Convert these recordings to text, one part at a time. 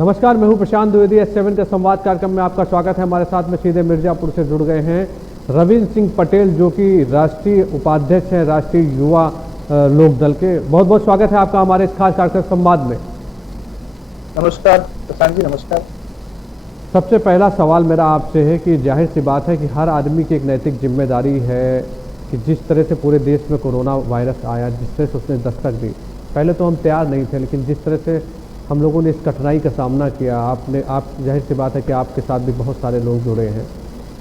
नमस्कार, मैं हूं प्रशांत द्विवेदी। S7 के संवाद कार्यक्रम में आपका स्वागत है। हमारे साथ में सीधे मिर्जापुर से जुड़ गए हैं रविंद्र सिंह पटेल, जो कि राष्ट्रीय उपाध्यक्ष हैं राष्ट्रीय युवा लोक दल के। बहुत बहुत स्वागत है आपका हमारे इस खास कार्यक्रम संवाद में। नमस्कार प्रशांत जी, नमस्कार। सबसे पहला सवाल मेरा आपसे है कि जाहिर सी बात है कि हर आदमी की एक नैतिक जिम्मेदारी है कि जिस तरह से पूरे देश में कोरोना वायरस आया, जिस तरह से उसने दस्तक दी, पहले तो हम तैयार नहीं थे, लेकिन जिस तरह से हम लोगों ने इस कठिनाई का सामना किया, आप जाहिर सी बात है कि आपके साथ भी बहुत सारे लोग जुड़े हैं।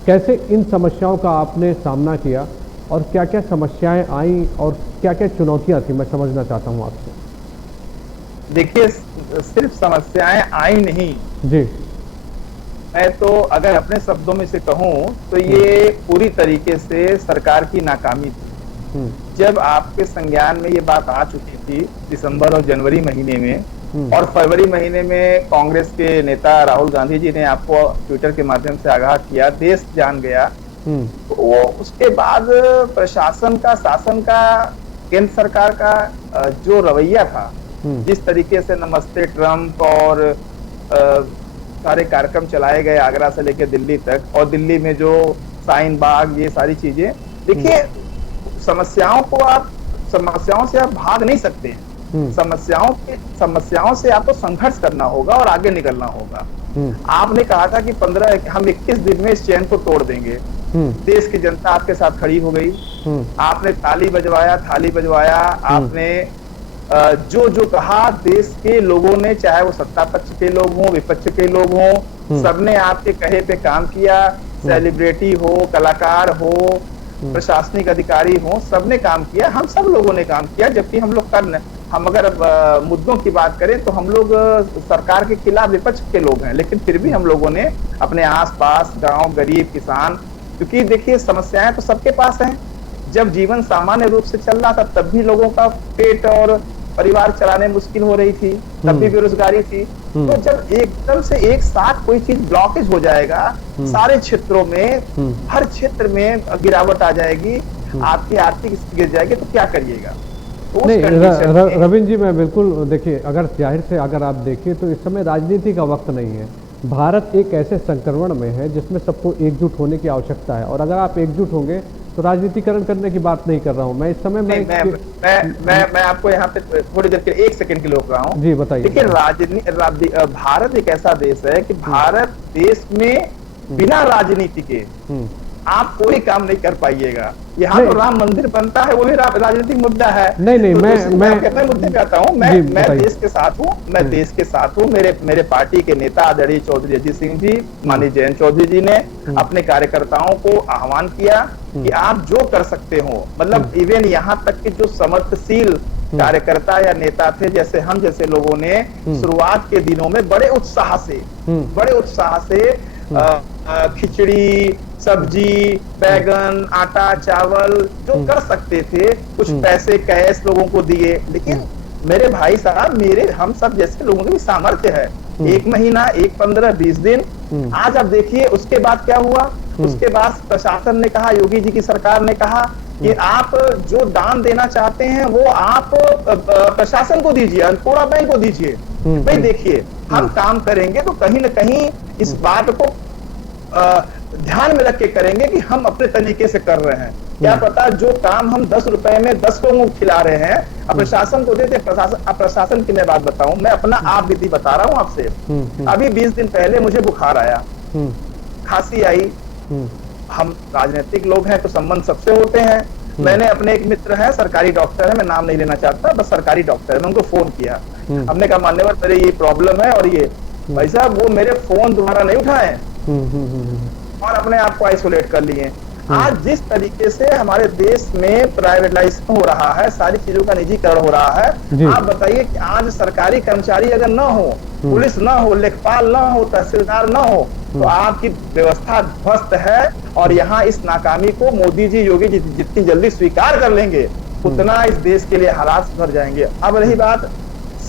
कैसे इन समस्याओं का आपने सामना किया और क्या क्या समस्याएं आई और क्या क्या चुनौतियां थी, मैं समझना चाहता हूं आपसे। देखिए, सिर्फ समस्याएं आई नहीं जी। मैं तो अगर अपने शब्दों में से कहूं तो ये पूरी तरीके से सरकार की नाकामी थी। जब आपके संज्ञान में ये बात आ चुकी थी दिसंबर और जनवरी महीने में, और फरवरी महीने में कांग्रेस के नेता राहुल गांधी जी ने आपको ट्विटर के माध्यम से आगाह किया, देश जान गया, तो वो उसके बाद प्रशासन का, शासन का, केंद्र सरकार का जो रवैया था, जिस तरीके से नमस्ते ट्रंप और सारे कार्यक्रम चलाए गए आगरा से लेकर दिल्ली तक, और दिल्ली में जो शाहीन बाग, ये सारी चीजें, देखिए समस्याओं से आप भाग नहीं सकते हैं। समस्याओं से आपको संघर्ष करना होगा और आगे निकलना होगा। आपने कहा था कि हम 21 दिन में इस चैन को तोड़ देंगे। देश की जनता आपके साथ खड़ी हो गई। आपने ताली बजवाया, थाली बजवाया। आपने जो जो कहा, देश के लोगों ने, चाहे वो सत्ता पक्ष के लोग हों, विपक्ष के लोग हों, सबने आपके कहे पे काम किया। सेलिब्रिटी हो, कलाकार हो, प्रशासनिक अधिकारी हो, सबने काम किया। हम सब लोगों ने काम किया। जबकि हम अगर मुद्दों की बात करें तो हम लोग सरकार के खिलाफ विपक्ष के लोग हैं, लेकिन फिर भी हम लोगों ने अपने आसपास गांव, गरीब, किसान, क्योंकि देखिए समस्याएं तो सबके पास हैं। जब जीवन सामान्य रूप से चल रहा था तब भी लोगों का पेट और परिवार चलाने मुश्किल हो रही थी, तब भी बेरोजगारी थी। तो जब एकदम से एक साथ कोई चीज ब्लॉकेज हो जाएगा, सारे क्षेत्रों में, हर क्षेत्र में गिरावट आ जाएगी, आपकी आर्थिक स्थिति गिर जाएगी, तो क्या करिएगा? तो नहीं, रविंद्र जी, मैं बिल्कुल, देखिए, अगर जाहिर से अगर आप देखिए तो इस समय राजनीति का वक्त नहीं है। भारत एक ऐसे संक्रमण में है जिसमें सबको एकजुट होने की आवश्यकता है, और अगर आप एकजुट होंगे तो राजनीतिकरण करने की बात नहीं कर रहा हूं मैं इस समय। मैं आपको यहाँ पे थोड़ी देर के 1 सेकंड के लिए रोक रहा हूँ। जी बताइए। देखिए, भारत एक ऐसा देश है कि भारत देश में बिना राजनीति के आप कोई काम नहीं कर पाइएगा। यहाँ तो राम मंदिर बनता है, वो भी राजनीतिक मुद्दा है। नहीं, तो मैं मुद्दे पे आता हूँ। मैं देश के साथ हूँ, मेरे पार्टी के नेता आदरणीय चौधरी अजीत सिंह जी, माननीय जयंत चौधरी जी ने अपने कार्यकर्ताओं को आह्वान किया कि आप जो कर सकते हो, मतलब इवन यहाँ तक कि जो समर्थशील कार्यकर्ता या नेता थे, जैसे हम जैसे लोगों ने शुरुआत के दिनों में बड़े उत्साह से खिचड़ी, सब्जी, बैगन, आटा, चावल जो कर सकते थे, कुछ पैसे कैश लोगों को दिए। लेकिन मेरे भाई साहब, हम सब जैसे लोगों के भी सामर्थ्य है। 1 महीना, 1, 15, 20 दिन। आज आप देखिए उसके बाद क्या हुआ। उसके बाद प्रशासन ने कहा, योगी जी की सरकार ने कहा कि आप जो दान देना चाहते हैं वो आप प्रशासन को दीजिए, अन्नपूर्णा बैंक को दीजिए। भाई देखिए, हम काम करेंगे तो कहीं ना कहीं इस बात को ध्यान में रख के करेंगे कि हम अपने तरीके से कर रहे हैं। क्या पता जो काम हम 10 रुपए में 10 लोगों को खिला रहे हैं, अब प्रशासन को देते। प्रशासन की मैं बात बताऊं, मैं अपना आप विधि बता रहा हूं आपसे। अभी 20 दिन पहले मुझे बुखार आया, खांसी आई। हम राजनीतिक लोग हैं तो संबंध सबसे होते हैं। मैंने अपने एक मित्र है, सरकारी डॉक्टर है, मैं नाम नहीं लेना चाहता, बस सरकारी डॉक्टर है, मैं उनको फोन किया। हमने कहा, मान्यवर मेरे ये प्रॉब्लम है, और ये भाई साहब वो मेरे फोन दोबारा नहीं उठाए और अपने आप को आइसोलेट कर लिए। आज जिस तरीके से हमारे देश में प्राइवेटाइजेशन हो रहा है, सारी चीजों का निजीकरण हो रहा है, आप बताइए कि आज सरकारी कर्मचारी अगर ना हो, पुलिस ना हो, लेखपाल ना हो, तहसीलदार ना हो, तो आपकी व्यवस्था ध्वस्त है। और यहाँ इस नाकामी को मोदी जी, योगी जी जितनी जल्दी स्वीकार कर लेंगे, उतना इस देश के लिए हालात सुधर जाएंगे। अब रही बात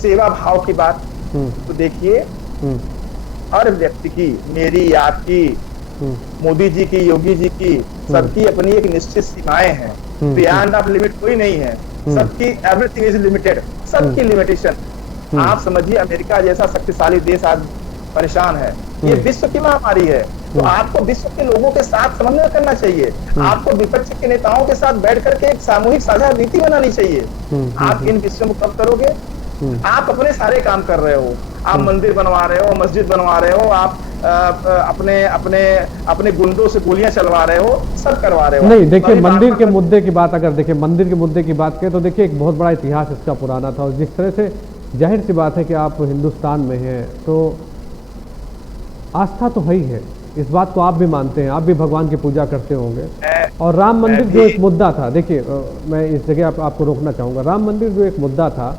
सेवा भाव की बात, तो देखिए हर व्यक्ति की, मेरी, आपकी, मोदी जी की, योगी जी की, सबकी अपनी एक निश्चित सीमाएं हैं। बियॉन्ड ऑफ लिमिट कोई नहीं है। सबकी एवरीथिंग इज लिमिटेड, सबकी लिमिटेशन। आप समझिए, अमेरिका जैसा शक्तिशाली देश आज परेशान है। ये विश्व की महामारी है, तो आपको विश्व के लोगों के साथ समन्वय करना चाहिए। आपको विपक्ष के नेताओं के साथ बैठ करके एक सामूहिक साझा नीति बनानी चाहिए। आप इन विषयों को कब करोगे? आप अपने सारे काम कर रहे हो, आप मंदिर बनवा रहे हो, मस्जिद बनवा रहे हो, आप अपने अपने अपने गुंडों से गोलियां चलवा रहे हो, सब करवा रहे हो। नहीं देखिए, मंदिर के मुद्दे की बात अगर देखिए, मंदिर के मुद्दे की बात करें तो देखिए एक बहुत बड़ा इतिहास इसका पुराना था, और जिस तरह से जाहिर सी बात है कि आप हिंदुस्तान में हैं तो आस्था तो है ही है, इस बात को आप भी मानते हैं, आप भी भगवान की पूजा करते होंगे। और राम मंदिर जो एक मुद्दा था, देखिए मैं इस जगह आपको रोकना चाहूँगा, राम मंदिर जो एक मुद्दा था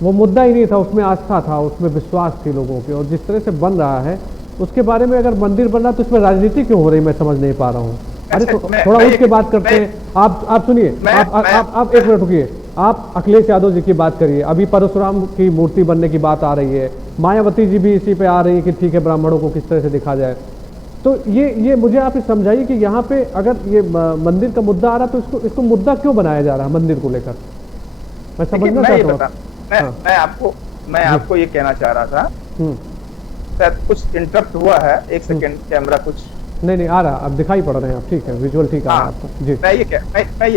वो मुद्दा ही नहीं था, उसमें आस्था था, उसमें विश्वास थी लोगों की, और जिस तरह से बन रहा है उसके बारे में अगर मंदिर बन रहा तो इसमें राजनीति क्यों हो रही मैं समझ नहीं पा रहा हूँ। अरे तो थोड़ा उसके बात करते हैं। आप सुनिए, आप एक मिनट रुकिए, आप अखिलेश यादव जी की बात करिए, अभी परशुराम की मूर्ति बनने की बात आ रही है, मायावती जी भी इसी पे आ रही है कि ठीक है ब्राह्मणों को किस तरह से दिखा जाए। तो ये मुझे आप समझाइए कि यहाँ पे अगर ये मंदिर का मुद्दा आ रहा तो इसको मुद्दा क्यों बनाया जा रहा है मंदिर को लेकर, मैं समझना चाहता हूँ। मैं आपको ये कहना चाह रहा था, शायद कुछ इंटरप्ट हुआ है, एक सेकंड, कैमरा कुछ नहीं आ रहा, अब दिखाई पड़ रहे हैं आप, ठीक है, विजुअल ठीक आ रहा है आपको जी।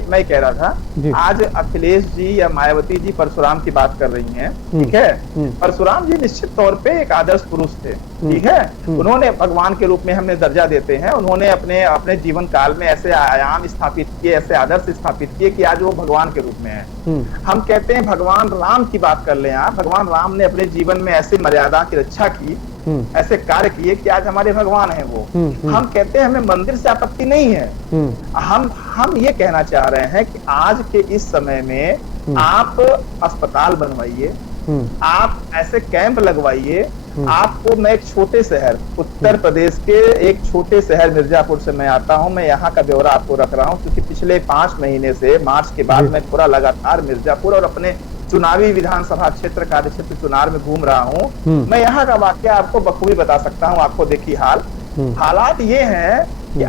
मैं कह रहा था, आज अखिलेश जी या मायावती जी परशुराम की बात कर रही हैं, ठीक है। परशुराम जी निश्चित तौर पे एक आदर्श पुरुष थे, ठीक है, उन्होंने भगवान के रूप में हमें दर्जा देते हैं, उन्होंने अपने जीवन काल में ऐसे आयाम स्थापित किए, ऐसे आदर्श स्थापित किए कि आज वो भगवान के रूप में है। हम कहते हैं भगवान राम की बात कर लें आप, भगवान राम ने अपने जीवन में ऐसी मर्यादा की रक्षा की, ऐसे कार्य किए कि आज हमारे भगवान है वो। हम कहते हैं हमें मंदिर से आपत्ति नहीं है, हम ये कहना चाह रहे हैं कि आज के इस समय में आप अस्पताल बनवाइए, आप ऐसे कैंप लगवाइए। आपको मैं एक छोटे शहर, उत्तर प्रदेश के एक छोटे शहर मिर्जापुर से मैं आता हूं, मैं यहाँ का ब्यौरा आपको रख रहा हूं क्योंकि पिछले 5 महीने से मार्च के बाद मैं पूरा लगातार मिर्जापुर और अपने चुनावी विधानसभा क्षेत्र कार्य क्षेत्र चुनाव में घूम रहा हूँ। मैं यहाँ का वाकया आपको बखूबी बता सकता हूँ। आपको देखिए हालात ये हैं कि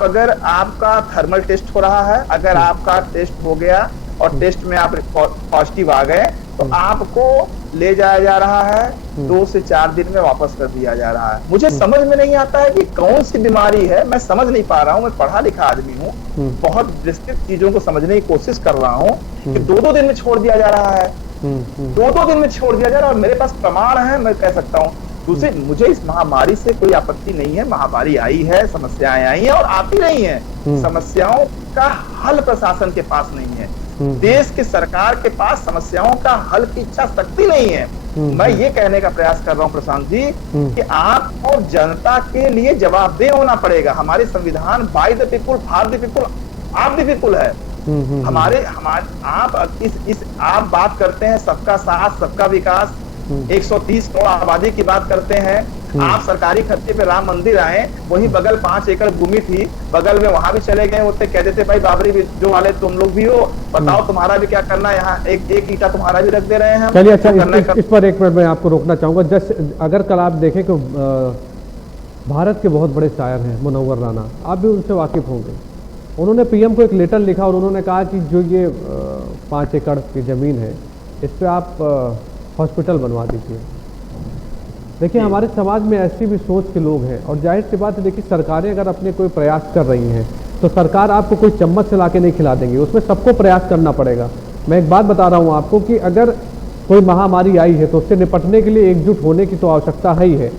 अगर आपका थर्मल टेस्ट हो रहा है, अगर आपका टेस्ट हो गया और टेस्ट में आप पॉजिटिव आ गए तो आपको ले जाया जा रहा है, 2 से 4 दिन में वापस कर दिया जा रहा है। मुझे समझ में नहीं आता है कि कौन सी बीमारी है, मैं समझ नहीं पा रहा हूँ। मैं पढ़ा लिखा आदमी हूँ, बहुत विस्तृत चीजों को समझने की कोशिश कर रहा हूँ कि 2-2 दिन में छोड़ दिया जा रहा है, 2-2 दिन में छोड़ दिया जा रहा है, और मेरे पास प्रमाण है, मैं कह सकता हूँ। दूसरे, मुझे इस महामारी से कोई आपत्ति नहीं है, महामारी आई है, समस्याएं आई हैं और आती रही हैं। समस्याओं का हल प्रशासन के पास नहीं है, देश की सरकार के पास समस्याओं का हल की इच्छा शक्ति नहीं है। मैं ये कहने का प्रयास कर रहा हूं प्रशांत जी कि आपको जनता के लिए जवाबदेह होना पड़ेगा। हमारे संविधान by the people, for the people, आप द पीपुल है। आप बात करते हैं सबका साथ सबका विकास, 130 करोड़ आबादी की बात करते हैं। आप सरकारी खर्चे पे राम मंदिर आए, वही बगल 5 एकड़ भूमि थी, बगल में वहां भी चले गए होते, कहते थे भाई बाबरी जो वाले तुम लोग भी हो, बताओ तुम्हारा भी क्या करना है, यहाँ एक ईटा तुम्हारा भी रख दे रहे हैं। चलिए अच्छा, इस पर एक मिनट मैं आपको रोकना चाहूंगा। जैसे अगर कल आप देखें कि भारत के बहुत बड़े शायर हैं मुनव्वर राना, आप भी उनसे वाकिफ होंगे। उन्होंने पीएम को एक लेटर लिखा और उन्होंने कहा कि जो ये 5 एकड़ की जमीन है इस पर आप हॉस्पिटल बनवा दीजिए। देखिए हमारे समाज में ऐसी भी सोच के लोग हैं, और जाहिर सी बात है, देखिए सरकारें अगर अपने कोई प्रयास कर रही हैं तो सरकार आपको कोई चम्मच से लाके नहीं खिला देंगे, उसमें सबको प्रयास करना पड़ेगा। मैं एक बात बता रहा हूँ आपको कि अगर कोई महामारी आई है तो उससे निपटने के लिए एकजुट होने की तो आवश्यकता है ही है,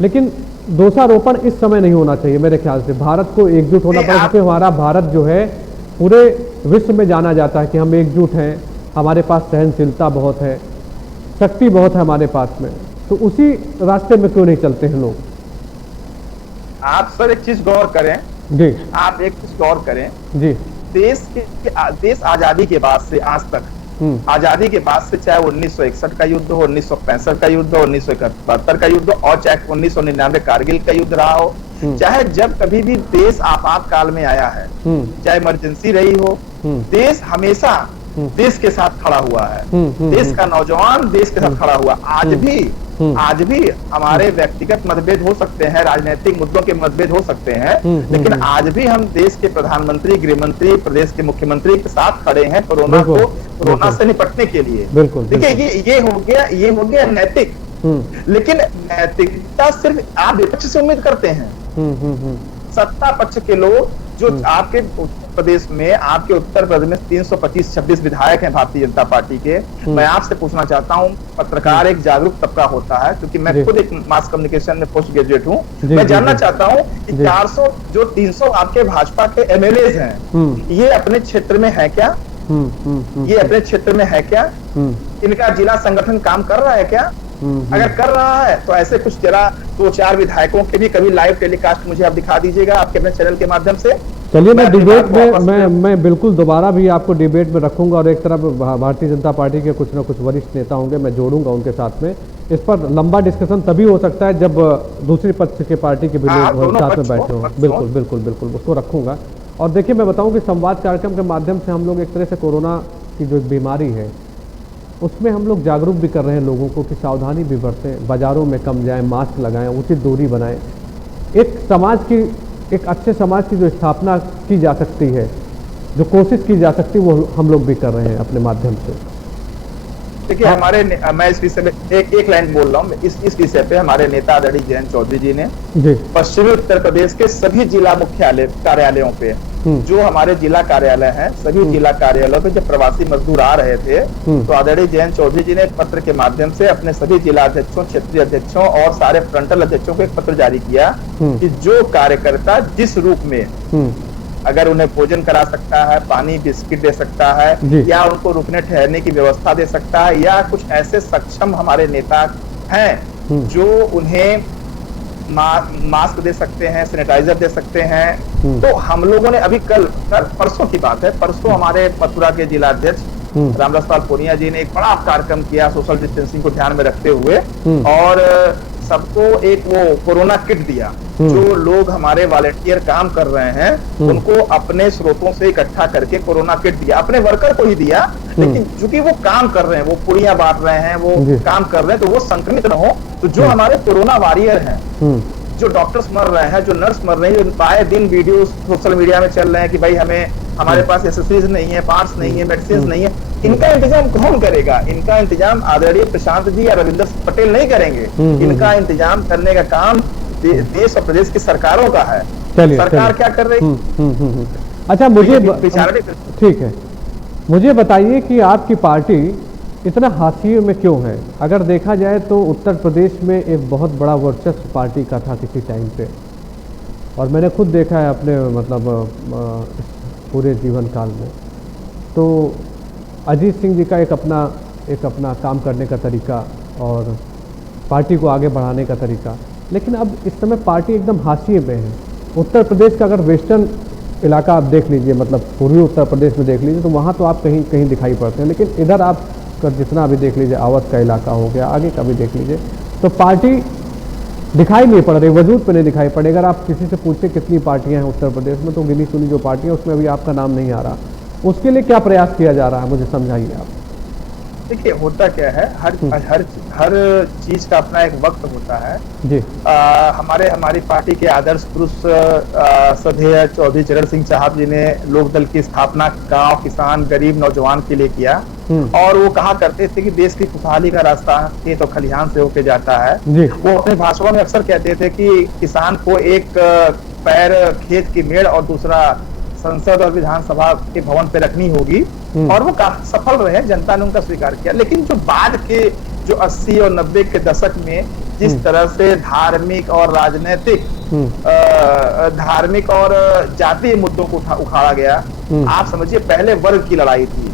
लेकिन दोषारोपण इस समय नहीं होना चाहिए। मेरे ख्याल से भारत को एकजुट होना पड़ेगा, क्योंकि हमारा भारत जो है पूरे विश्व में जाना जाता है कि हम एकजुट हैं, हमारे पास सहनशीलता बहुत है, शक्ति बहुत है हमारे पास में। तो उसी रास्ते में क्यों नहीं चलते हैं लोग? आप सर एक चीज गौर करें जी, आप एक चीज गौर करें जी, देश आजादी के बाद से आज तक, आजादी के बाद से चाहे 1961 का युद्ध हो, 1965 का युद्ध हो, 1971 का युद्ध हो, और चाहे 1999 कारगिल का युद्ध रहा हो, चाहे जब कभी भी देश आपातकाल में आया है, चाहे इमरजेंसी रही हो, देश हमेशा देश के साथ खड़ा हुआ है। देश का नौजवान देश के साथ खड़ा हुआ। आज भी हमारे व्यक्तिगत मतभेद हो सकते हैं, राजनीतिक मुद्दों के मतभेद हो सकते हैं, लेकिन आज भी हम देश के प्रधानमंत्री, गृह मंत्री, प्रदेश के मुख्यमंत्री के साथ खड़े हैं कोरोना से निपटने के लिए। देखिए ये हो गया नैतिक। लेकिन नैतिकता सिर्फ आप विपक्ष से उम्मीद करते हैं। सत्ता पक्ष के लोग जो आपके उत्तर प्रदेश में, आपके उत्तर प्रदेश में 325-26 विधायक हैं भारतीय जनता पार्टी के। मैं आपसे पूछना चाहता हूं, पत्रकार एक जागरूक तबका होता है, क्योंकि मैं खुद एक मास कम्युनिकेशन में पोस्ट ग्रेजुएट हूं। मैं जानना चाहता हूं कि 400 जो 300 आपके भाजपा के एमएलए हैं, ये अपने क्षेत्र में है क्या? ये अपने क्षेत्र में है क्या? इनका जिला संगठन काम कर रहा है क्या? अगर कर रहा है तो ऐसे कुछ जरा 2-4 विधायकोों के भी कभी लाइव टेलीकास्ट मुझे आप दिखा दीजिएगा आपके अपने चैनल के माध्यम से। चलिए, मैं डिबेट में मैं बिल्कुल दोबारा भी आपको डिबेट में रखूंगा, और एक तरफ भारतीय जनता पार्टी के कुछ ना कुछ वरिष्ठ नेता होंगे, मैं जोड़ूंगा उनके साथ में। इस पर लंबा डिस्कशन तभी हो सकता है जब दूसरी पक्ष के पार्टी के भी लोग साथ में बैठे हों। बिल्कुल बिल्कुल बिल्कुल उसको रखूंगा। और देखिए, मैं बताऊं कि संवाद कार्यक्रम के माध्यम से हम लोग एक तरह से कोरोना की जो बीमारी है उसमें हम लोग जागरूक भी कर रहे हैं लोगों को कि सावधानी भी बरतें, बाजारों में कम जाएं, मास्क लगाएं, उचित दूरी बनाएं। एक अच्छे समाज की जो स्थापना की जा सकती है, जो कोशिश की जा सकती है, वो हम लोग भी कर रहे हैं अपने माध्यम से। देखिए, मैं इस विषय में एक लाइन बोल रहा हूँ। इस विषय पे हमारे नेता आदरणीय जयंत चौधरी जी ने पश्चिमी उत्तर प्रदेश के सभी जिला मुख्यालय कार्यालयों पे, जो हमारे जिला कार्यालय हैं, सभी जिला कार्यालयों पे जब प्रवासी मजदूर आ रहे थे, तो आदरणीय जयंत चौधरी जी ने एक पत्र के माध्यम से अपने सभी जिला अध्यक्षों, क्षेत्रीय अध्यक्षों और सारे फ्रंटल अध्यक्षों को एक पत्र जारी किया कि जो कार्यकर्ता जिस रूप में अगर उन्हें भोजन करा सकता है, पानी बिस्किट दे सकता है, या उनको रुकने ठहरने की व्यवस्था दे सकता है, या कुछ ऐसे सक्षम हमारे नेता हैं जो उन्हें मास्क दे सकते हैं, सैनिटाइजर दे सकते हैं, तो हम लोगों ने अभी कल परसों की बात है, परसों हमारे मथुरा के जिला अध्यक्ष रामदास पूनिया जी ने एक बड़ा कार्यक्रम किया सोशल डिस्टेंसिंग को ध्यान में रखते हुए, और सबको एक वो कोरोना किट दिया। जो लोग हमारे वॉलंटियर काम कर रहे हैं उनको अपने स्रोतों से इकट्ठा करके कोरोना किट दिया, अपने वर्कर को ही दिया, लेकिन चूंकि वो काम कर रहे हैं, वो पुड़िया बांट रहे हैं, वो काम कर रहे हैं, तो वो संक्रमित न हो। तो जो हमारे कोरोना वॉरियर हैं, जो डॉक्टर्स मर रहे हैं, जो नर्स मर रहे हैं, जो आए दिन वीडियो सोशल मीडिया में चल रहे हैं कि भाई हमारे पास एसेसरीज नहीं है, पार्ट्स नहीं है, मेडिसिन नहीं है, इनका इंतजाम कौन करेगा? इनका इंतजाम आदरणीय प्रशांत जी या रविंद्र पटेल नहीं करेंगे। इनका इंतजाम करने का काम देश और प्रदेश की सरकारों का है। सरकार क्या कर रही है? अच्छा, मुझे ठीक है, मुझे बताइए कि आपकी पार्टी इतना हाशिए में क्यों है? अगर देखा जाए तो उत्तर प्रदेश में एक बहुत बड़ा वर्चस्व पार्टी का था किसी टाइम पे, और मैंने खुद देखा है अपने मतलब पूरे जीवन काल में। तो अजीत सिंह जी का एक अपना काम करने का तरीका और पार्टी को आगे बढ़ाने का तरीका, लेकिन अब इस समय पार्टी एकदम हाशिए में है। उत्तर प्रदेश का अगर वेस्टर्न इलाका आप देख लीजिए, मतलब पूर्वी उत्तर प्रदेश में देख लीजिए, तो वहाँ तो आप कहीं कहीं दिखाई पड़ते हैं, लेकिन इधर आप जितना भी देख लीजिए, अवध का इलाका हो गया, आगे का भी देख लीजिए, तो पार्टी दिखाई नहीं पड़ रही, वजूद पे नहीं दिखाई पड़े। अगर आप किसी से पूछते कितनी पार्टियां हैं उत्तर प्रदेश में, तो गिनी चुनी जो पार्टियां उसमें अभी आपका नाम नहीं आ रहा। उसके लिए क्या प्रयास किया जा रहा है, मुझे समझाइए आप। देखिए, होता क्या है, हर चीज का अपना एक वक्त होता है जी। हमारी पार्टी के आदर्श पुरुष श्रद्धेय चौधरी चरण सिंह साहब जी ने लोकदल की स्थापना गांव, किसान, गरीब, नौजवान के लिए किया, और वो कहा करते थे कि देश की खुशहाली का रास्ता खेत और खलिहान से होके जाता है जी। वो अपने भाषणों में अक्सर कहते थे कि किसान को एक पैर खेत की मेड़ और दूसरा संसद और विधानसभा के भवन पे रखनी होगी, और वो काफी सफल रहे, जनता ने उनका स्वीकार किया। लेकिन जो बाद के जो 80 और 90 के दशक में जिस तरह से धार्मिक और राजनीतिक धार्मिक और जातीय मुद्दों को उखाड़ा गया, आप समझिए पहले वर्ग की लड़ाई थी,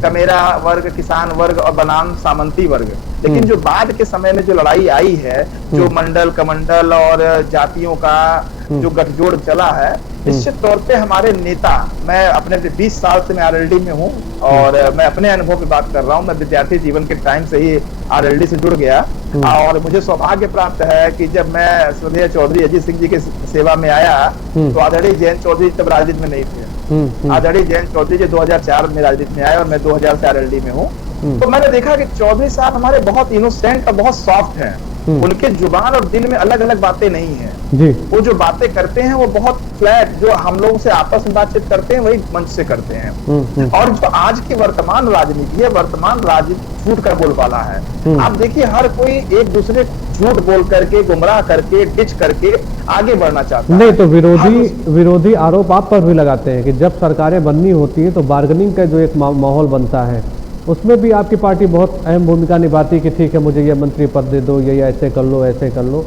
कमेरा वर्ग, किसान वर्ग और बनाम सामंती वर्ग। लेकिन जो बाद के समय में जो लड़ाई आई है, जो मंडल कमंडल और जातियों का जो गठजोड़ चला है, निश्चित तौर पे हमारे नेता, मैं अपने 20 साल से मैं आरएलडी में हूँ और मैं अपने अनुभव की बात कर रहा हूँ। मैं विद्यार्थी जीवन के टाइम से ही आरएलडी से जुड़ गया, और मुझे सौभाग्य प्राप्त है कि जब मैं श्रद्धेय चौधरी अजीत सिंह जी की सेवा में आया, तो आदरणीय जयंत चौधरी तब राजनीति में नहीं थे। आदरणीय जयंत चौधरी जी 2004 में राजनीति में आए और मैं 2000 से आरएलडी में हूँ। तो मैंने देखा कि चौधरी साहब हमारे बहुत इनोसेंट और बहुत सॉफ्ट हैं। उनके जुबान और दिल में अलग अलग बातें नहीं है जी। वो जो बातें करते हैं वो बहुत फ्लैट, जो हम लोगों से आपस में बातचीत करते हैं वही मंच से करते हैं। और जो आज की वर्तमान राजनीति है, वर्तमान राजनीति झूठ का बोलबाला है। आप देखिए हर कोई एक दूसरे झूठ बोल करके, गुमराह करके, डिच करके आगे बढ़ना चाहता है। नहीं तो विरोधी आरोप आप पर भी लगाते हैं कि जब सरकारें बननी होती है तो बार्गेनिंग का जो एक माहौल बनता है उसमें भी आपकी पार्टी बहुत अहम भूमिका निभाती है कि ठीक है मुझे ये मंत्री पद दे दो, ये ऐसे कर लो, ऐसे कर लो।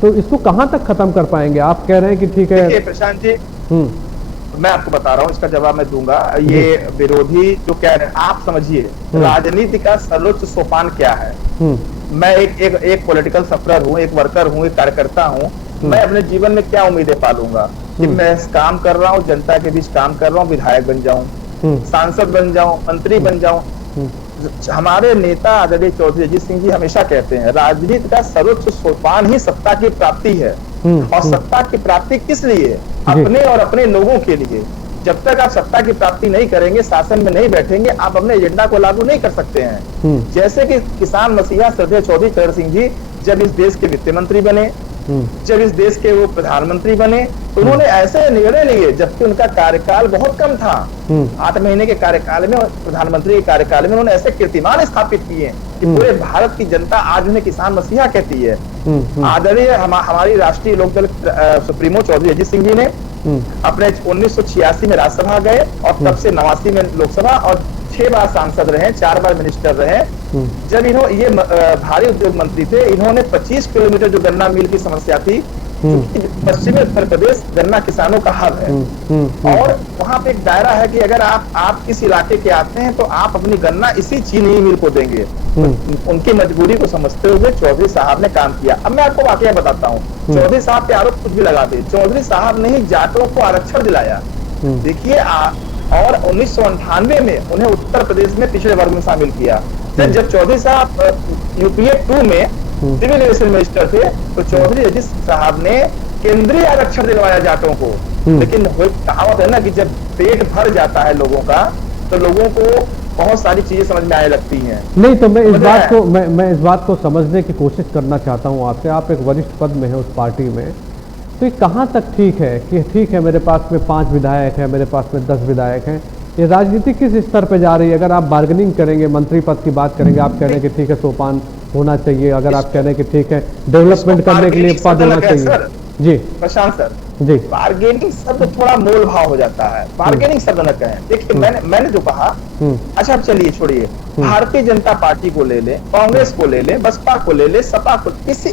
तो इसको कहां तक खत्म कर पाएंगे? आप कह रहे हैं कि ठीक है। प्रशांत जी, मैं आपको बता रहा हूँ, इसका जवाब मैं दूंगा। ये विरोधी जो कह रहे हैं, आप समझिए राजनीति का सर्वोच्च सोपान क्या है। मैं एक पॉलिटिकल सफरर हूँ, एक वर्कर हूँ, एक कार्यकर्ता हूँ। मैं अपने जीवन में क्या उम्मीदें पालूंगा कि मैं काम कर रहा हूँ, जनता के बीच काम कर रहा हूँ, विधायक बन जाऊं, सांसद बन जाऊं, मंत्री बन जाऊं। हमारे नेता आदरणीय चौधरी अजीत सिंह जी हमेशा कहते हैं राजनीति का सर्वोच्च सोपान ही सत्ता की प्राप्ति है। और सत्ता की प्राप्ति किस लिए? अपने और अपने लोगों के लिए। जब तक आप सत्ता की प्राप्ति नहीं करेंगे, शासन में नहीं बैठेंगे, आप अपने एजेंडा को लागू नहीं कर सकते हैं। जैसे कि किसान मसीहा श्रद्धेय चौधरी चरण सिंह जी जब इस देश के वित्त मंत्री बने, जब इस देश के वो प्रधानमंत्री बने, तो उन्होंने ऐसे निर्णय लिए जबकि उनका कार्यकाल बहुत कम था। 8 महीने के कार्यकाल में, प्रधानमंत्री के कार्यकाल में उन्होंने ऐसे कीर्तिमान स्थापित किए कि पूरे भारत की जनता आज उन्हें किसान मसीहा कहती है। आदरणीय हमारी राष्ट्रीय लोकदल सुप्रीमो चौधरी अजीत सिंह जी ने अपने 1986 में राज्यसभा गए और तब से 89 में लोकसभा और 6 बार सांसद रहे, 4 बार मिनिस्टर रहे। जब ये भारी उद्योग मंत्री थे, इन्होंने 25 किलोमीटर जो गन्ना मिल की समस्या थी, पश्चिमी उत्तर प्रदेश गन्ना किसानों का हब है। और वहां पे एक दायरा है कि अगर आप इस इलाके के आते हैं तो आप अपनी गन्ना इसी चीनी मिल को देंगे। उनकी मजबूरी को समझते हुए चौधरी साहब ने काम किया। अब मैं आपको वाकया बताता हूँ। चौधरी साहब पे आरोप कुछ भी लगा दे, चौधरी साहब ने ही जाटों को आरक्षण दिलाया। देखिए, और 1998 में उन्हें उत्तर प्रदेश में पिछड़े वर्ग में शामिल किया। जब चौधरी साहब यूपीए 2 में सिविल एविएशन मिनिस्टर थे तो चौधरी अजीत साहब ने केंद्रीय आरक्षण दिलवाया जाटों को। लेकिन कहावत है ना कि जब पेट भर जाता है लोगों का तो लोगों को बहुत सारी चीजें समझ में आने लगती हैं। नहीं तो मैं इस बात को समझने की कोशिश करना चाहता हूँ आपसे। आप एक वरिष्ठ पद में है उस पार्टी में, तो ये कहाँ तक ठीक है कि ठीक है मेरे पास में 5 विधायक हैं, मेरे पास में 10 विधायक हैं, ये राजनीति किस स्तर पे जा रही है? अगर आप बार्गेनिंग करेंगे, मंत्री पद की बात करेंगे, आप कह रहे हैं कि ठीक है सोपान होना चाहिए, अगर आप कह रहे हैं कि ठीक है डेवलपमेंट करने के लिए पद होना चाहिए। जी प्रशांत सर, जी, बार्गेनिंग शब्द थोड़ा मोल भाव हो जाता है। बार्गेनिंग शब्द न कहें। देखिए, मैंने जो कहा, अच्छा अब चलिए छोड़िए, भारतीय जनता पार्टी को ले ले, कांग्रेस को ले ले, बसपा को ले ले, सपा को, किसी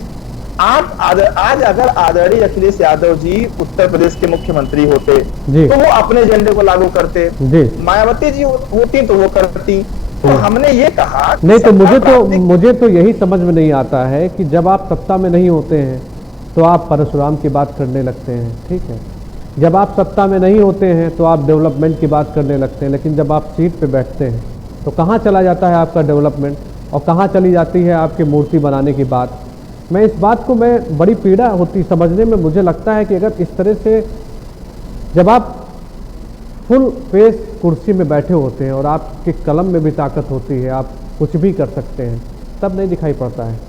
आज अगर आदरणीय अखिलेश यादव जी उत्तर प्रदेश के मुख्यमंत्री होते तो वो अपने एजेंडे को लागू करते, मायावती जी होती तो वो करती। तो हमने ये कहा नहीं तो मुझे तो यही समझ में नहीं आता है कि जब आप सत्ता में नहीं होते हैं तो आप परशुराम की बात करने लगते हैं, ठीक है। जब आप सत्ता में नहीं होते हैं तो आप डेवलपमेंट की बात करने लगते हैं, लेकिन जब आप सीट पे बैठते हैं तो कहाँ चला जाता है आपका डेवलपमेंट और कहाँ चली जाती है आपकी मूर्ति बनाने की बात। मैं इस बात को मैं बड़ी पीड़ा होती समझने में। मुझे लगता है कि अगर इस तरह से जब आप फुल फेस कुर्सी में बैठे होते हैं और आपके कलम में भी ताकत होती है, आप कुछ भी कर सकते हैं, तब नहीं दिखाई पड़ता है।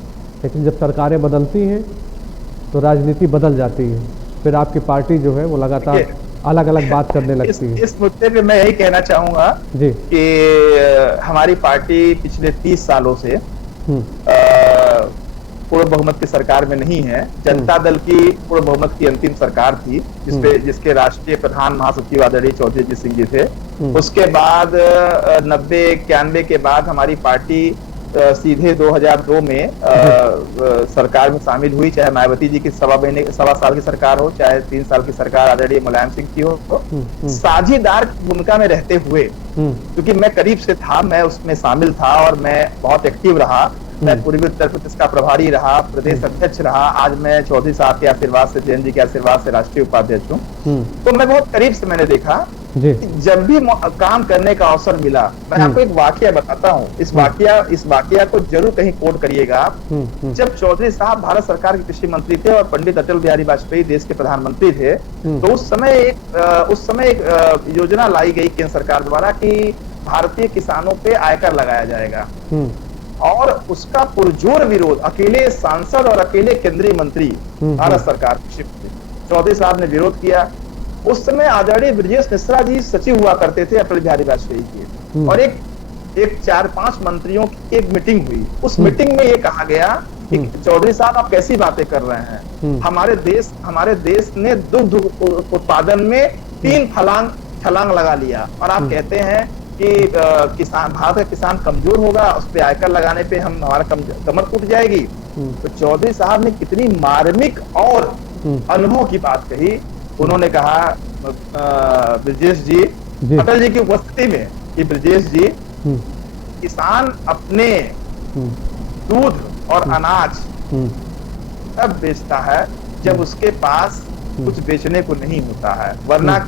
लेकिन जब सरकारें बदलती हैं तो राजनीति बदल जाती है, फिर आपकी पार्टी जो है वो लगातार अलग अलग बात करने लगती है। इस मुद्दे पे मैं यही कहना चाहूंगा जी कि हमारी पार्टी पिछले 30 सालों से पूर्ण बहुमत की सरकार में नहीं है। जनता दल की पूर्ण बहुमत की अंतिम सरकार थी जिसके राष्ट्रीय प्रधान महासचिव आदरणीय चौधरी अजीत सिंह जी थे। उसके बाद 90-91 के बाद हमारी पार्टी सीधे 2002 में सरकार में शामिल हुई, चाहे मायावती जी की 1.25 साल की सरकार हो, चाहे 3 साल की सरकार आदरणीय मुलायम सिंह की हो। साझीदार भूमिका में रहते हुए, क्योंकि मैं करीब से था, मैं उसमें शामिल था और मैं बहुत एक्टिव रहा। मैं पूर्वी उत्तर प्रदेश का प्रभारी रहा, प्रदेश अध्यक्ष रहा। आज मैं चौधरी साहब के आशीर्वाद से, जैन जी के आशीर्वाद से राष्ट्रीय उपाध्यक्ष हूँ। तो मैं बहुत करीब से मैंने देखा कि जब भी काम करने का अवसर मिला, मैं आपको एक वाकया बताता हूँ। इस वाकया को जरूर कहीं कोट करिएगा आप। जब चौधरी साहब भारत सरकार के कृषि मंत्री थे और पंडित अटल बिहारी वाजपेयी देश के प्रधानमंत्री थे, तो उस समय एक योजना लाई गई केंद्र सरकार द्वारा कि भारतीय किसानों पे आयकर लगाया जाएगा। और उसका पुरजोर विरोध अकेले सांसद और अकेले केंद्रीय मंत्री भारत सरकार चौधरी साहब ने विरोध किया। उस समय आदरणीय ब्रजेश मिश्रा जी सचिव हुआ करते थे अटल बिहारी वाजपेयी के, और एक 4-5 मंत्रियों की एक मीटिंग हुई। उस मीटिंग में ये कहा गया कि चौधरी साहब आप कैसी बातें कर रहे हैं, हमारे देश ने दुग्ध उत्पादन में 3 छलांग लगा लिया, और आप कहते हैं कि भारत का किसान कमजोर होगा, उस पर आयकर लगाने पे हमारा कमर टूट जाएगी। तो चौधरी साहब ने कितनी मार्मिक और अनुभव की बात कही। उन्होंने कहा ब्रजेश जी, अटल जी की उपस्थिति में, कि ब्रजेश जी, किसान अपने दूध और अनाज तब बेचता है जब उसके पास कुछ बेचने को नहीं होता है, वरना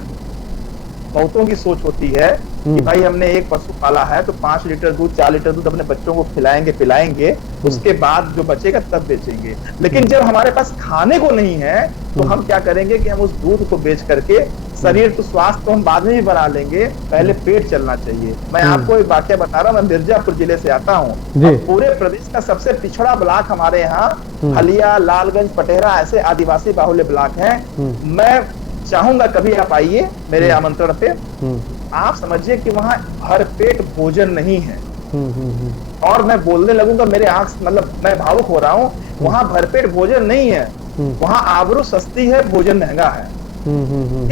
बहुतों की सोच होती है कि भाई हमने एक पशु पाला है तो 5 लीटर दूध 4 लीटर दूध अपने बच्चों को खिलाएंगे पिलाएंगे, उसके बाद जो बचेगा तब बेचेंगे। लेकिन जब हमारे पास खाने को नहीं है तो हम क्या करेंगे कि हम उस दूध को बेच करके शरीर तो स्वास्थ्य तो हम बाद में भी बना लेंगे, पहले पेट चलना चाहिए। मैं आपको एक वाक्य बता रहा हूँ, मैं मिर्जापुर जिले से आता हूँ, पूरे प्रदेश का सबसे पिछड़ा ब्लॉक हमारे यहाँ हलिया, लालगंज, पटेरा ऐसे आदिवासी बाहुल्य ब्लॉक है। मैं चाहूंगा कभी आप आइए मेरे आमंत्रण पे, आप समझिए कि वहाँ भरपेट भोजन नहीं है, और मैं बोलने लगूंगा मेरे आंख मतलब मैं भावुक हो रहा हूँ। वहाँ भरपेट भोजन नहीं है, वहाँ आबरू सस्ती है, भोजन महंगा है।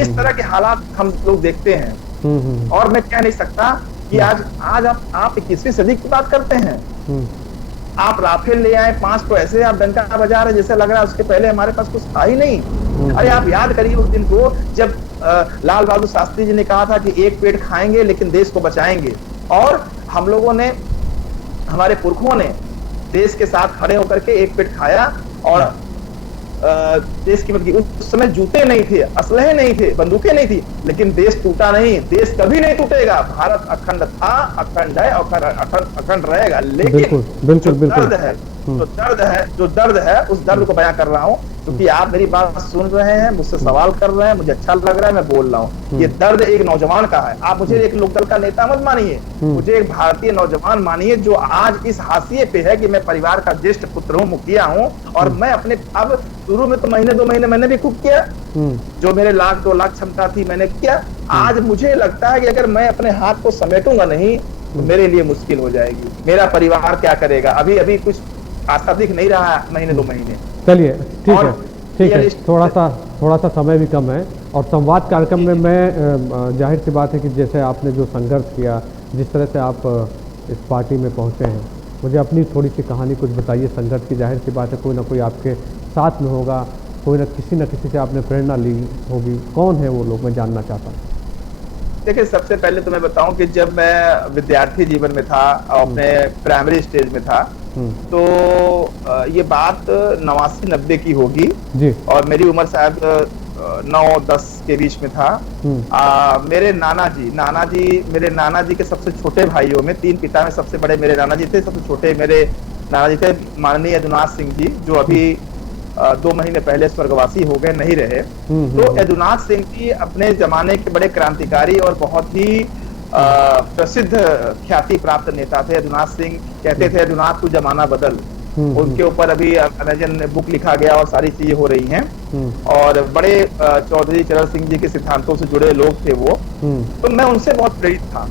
इस तरह के हालात हम लोग देखते हैं, और मैं कह नहीं सकता कि आज आप 21वीं सदी की बात करते हैं। आप राफेल ले आए 5 तो ऐसे आप डंका बजा रहे जैसे लग रहा है उसके पहले हमारे पास कुछ था ही नहीं। अरे आप याद करिए उस दिन को जब लाल बहादुर शास्त्री जी ने कहा था कि एक पेट खाएंगे लेकिन देश को बचाएंगे, और हम लोगों ने, हमारे पुरखों ने देश के साथ खड़े होकर के एक पेट खाया, और देश की मदद की। उस समय जूते नहीं थे, असलहे नहीं थे, बंदूकें नहीं थी, लेकिन देश टूटा नहीं, देश कभी नहीं टूटेगा। भारत अखंड था, अखंड है, अखंड रहेगा। लेकिन जो दर्द है उस दर्द को बयां कर रहा हूं, क्योंकि आप मेरी बात सुन रहे हैं, मुझसे सवाल कर रहे हैं, मुझे अच्छा लग रहा है, मैं बोल रहा हूँ। ये दर्द एक नौजवान का है। आप मुझे एक लोकदल का नेता मत मानिए, मुझे एक भारतीय नौजवान मानिए जो आज इस हाशिए पे है कि मैं परिवार का ज्येष्ठ पुत्र हूँ, मुखिया हूँ, और मैं अपने अब शुरू में तो महीने 2 महीने मैंने भी खूब किया, जो मेरे 1-2 लाख क्षमता थी मैंने किया। आज मुझे लगता है कि अगर मैं अपने हाथ को समेटूंगा नहीं तो मेरे लिए मुश्किल हो जाएगी। मेरा परिवार क्या करेगा? अभी कुछ आशा दिख नहीं रहा है महीने 2 महीने। चलिए ठीक है, थोड़ा सा समय भी कम है, और संवाद कार्यक्रम में मैं जाहिर सी बात है कि जैसे आपने जो संघर्ष किया, जिस तरह से आप इस पार्टी में पहुंचे हैं, मुझे अपनी थोड़ी सी कहानी कुछ बताइए संघर्ष की। जाहिर सी बात है कोई ना कोई आपके साथ में होगा, कोई ना किसी से आपने प्रेरणा ली होगी। कौन है वो लोग, मैं जानना चाहता हूँ। देखिए, सबसे पहले तो मैं बताऊं कि जब मैं विद्यार्थी जीवन में था, अपने प्राइमरी स्टेज में था, तो ये बात 89-90 की होगी जी, और मेरी उम्र शायद 9-10 के बीच में था। मेरे नाना जी के सबसे छोटे भाइयों में, 3 पिता में सबसे बड़े मेरे नाना जी थे, सबसे छोटे मेरे नाना जी थे माननीय यदुनाथ सिंह जी, जो अभी 2 महीने पहले स्वर्गवासी हो गए, नहीं रहे। तो यदुनाथ सिंह जी अपने जमाने के बड़े क्रांतिकारी और बहुत ही प्रसिद्ध ख्याति प्राप्त नेता थे। यदुनाथ सिंह कहते थे, यदुनाथ तू जमाना बदल। उनके ऊपर अभी अमेजन बुक लिखा गया और सारी चीजें हो रही हैं, और बड़े चौधरी चरण सिंह जी के सिद्धांतों से जुड़े लोग थे वो। तो मैं उनसे बहुत प्रेरित था,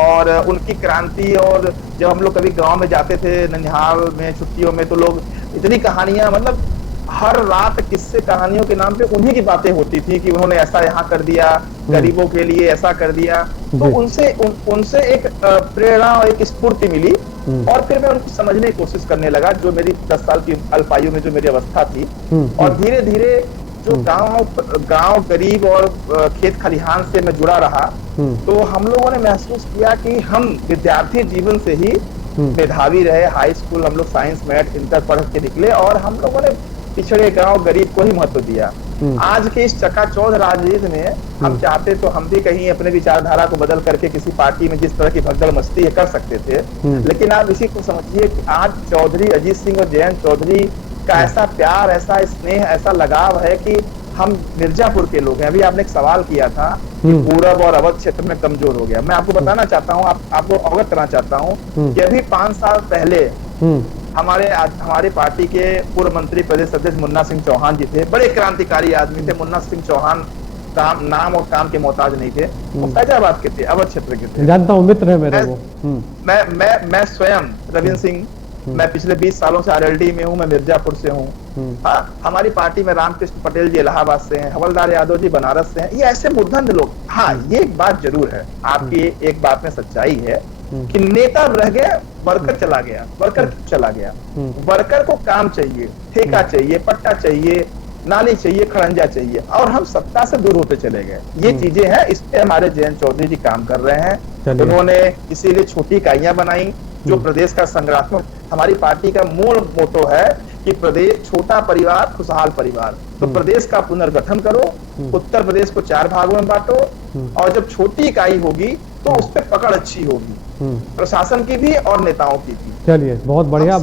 और उनकी क्रांति, और जब हम लोग कभी गांव में जाते थे ननिहाल में छुट्टियों में, तो लोग इतनी कहानियां, मतलब हर रात किस्से कहानियों के नाम पे उन्हीं की बातें होती थी कि उन्होंने ऐसा यहाँ कर दिया, गरीबों के लिए ऐसा कर दिया। तो उनसे एक प्रेरणा और एक स्फूर्ति मिली, और फिर मैं उनको समझने की कोशिश करने लगा, जो मेरी 10 साल की अल्पायु में जो मेरी अवस्था थी। और धीरे धीरे जो गांव गरीब और खेत खलिहान से मैं जुड़ा रहा, तो हम लोगों ने महसूस किया कि हम विद्यार्थी जीवन से ही मेधावी रहे। हाई स्कूल हम लोग साइंस मैथ इंटर पढ़ के निकले, और हम लोगों ने पिछड़े गांव गरीब को ही महत्व दिया। आज के इस चकाचौंध राजनीति में हम चाहते तो हम भी कहीं अपने विचारधारा को बदल करके किसी पार्टी में जिस तरह की भगदड़ मस्ती है कर सकते थे, लेकिन आप इसी को समझिए कि आज चौधरी अजीत सिंह और जयंत चौधरी का ऐसा प्यार, ऐसा स्नेह, ऐसा लगाव है कि हम मिर्जापुर के लोग हैं। अभी आपने एक सवाल किया था कि पूरब और अवध क्षेत्र में कमजोर हो गया। मैं आपको बताना चाहता हूँ, आपको अवगत करना चाहता हूँ कि अभी 5 साल पहले हमारे पार्टी के पूर्व मंत्री प्रदेश अध्यक्ष मुन्ना सिंह चौहान जी थे, बड़े क्रांतिकारी आदमी थे। मुन्ना सिंह चौहान नाम और काम के मोहताज नहीं थे, वो फैजाबाद के थे, अवध क्षेत्र के थे। जानता हूँ, मित्र है मेरे वो। मैं स्वयं रविंद्र सिंह, मैं पिछले 20 सालों से आरएलडी में हूँ, मैं मिर्जापुर से हूँ। हाँ, हमारी पार्टी में रामकृष्ण पटेल जी इलाहाबाद से हैं, हवलदार यादव जी बनारस से हैं। ये ऐसे मूर्धन्य लोग। हाँ, ये एक बात जरूर है, आपकी एक बात में सच्चाई है कि नेता रह गए, वर्कर चला गया। वर्कर चला गया, वर्कर को काम चाहिए, ठेका चाहिए, पट्टा चाहिए, नाली चाहिए, खड़ंजा चाहिए, और हम सत्ता से दूर होते चले गए। ये चीजें हैं, इस पे हमारे जयंत चौधरी जी काम कर रहे हैं। उन्होंने इसीलिए छोटी इकाइयां बनाई जो प्रदेश का संगठनात्मक, हमारी पार्टी का मूल मोटो है कि प्रदेश छोटा परिवार खुशहाल परिवार। तो प्रदेश का पुनर्गठन करो, उत्तर प्रदेश को 4 भागों में बांटो, और जब छोटी इकाई होगी तो उस पर पकड़ अच्छी होगी, प्रशासन की भी और नेताओं की भी। चलिए, बहुत बढ़िया,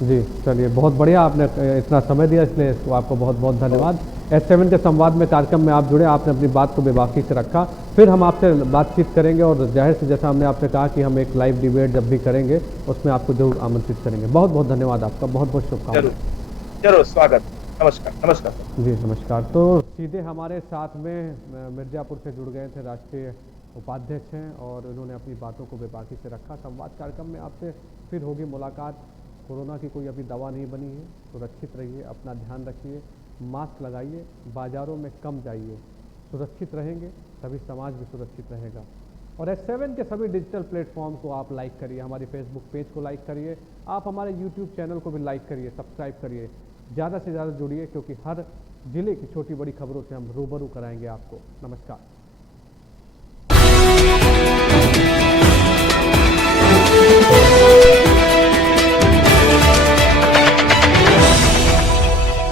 जी चलिए, बहुत बढ़िया, आपने इतना समय दिया, इसलिए आपको बहुत बहुत धन्यवाद। S7 के संवाद में कार्यक्रम में आप जुड़े, आपने अपनी बात को बेबाकी से रखा। फिर हम आपसे बातचीत करेंगे, और जाहिर से जैसा हमने आपसे कहा कि हम एक लाइव डिबेट जब भी करेंगे उसमें आपको जरूर आमंत्रित करेंगे। बहुत बहुत धन्यवाद आपका, बहुत बहुत शुभकामनाएं। जरूर, स्वागत, नमस्कार। नमस्कार जी, नमस्कार। तो सीधे हमारे साथ में मिर्जापुर से जुड़ गए थे राष्ट्रीय उपाध्यक्ष हैं, और उन्होंने अपनी बातों को बेबाकी से रखा। संवाद कार्यक्रम में आपसे फिर होगी मुलाकात। कोरोना की कोई अभी दवा नहीं बनी है, सुरक्षित रहिए, अपना ध्यान रखिए, मास्क लगाइए, बाज़ारों में कम जाइए। सुरक्षित रहेंगे तभी समाज भी सुरक्षित रहेगा। और S7 के सभी डिजिटल प्लेटफॉर्म को आप लाइक करिए, हमारी फेसबुक पेज को लाइक करिए, आप हमारे यूट्यूब चैनल को भी लाइक करिए, सब्सक्राइब करिए, ज़्यादा से ज़्यादा जुड़िए, क्योंकि हर जिले की छोटी बड़ी खबरों से हम रूबरू कराएंगे आपको। नमस्कार।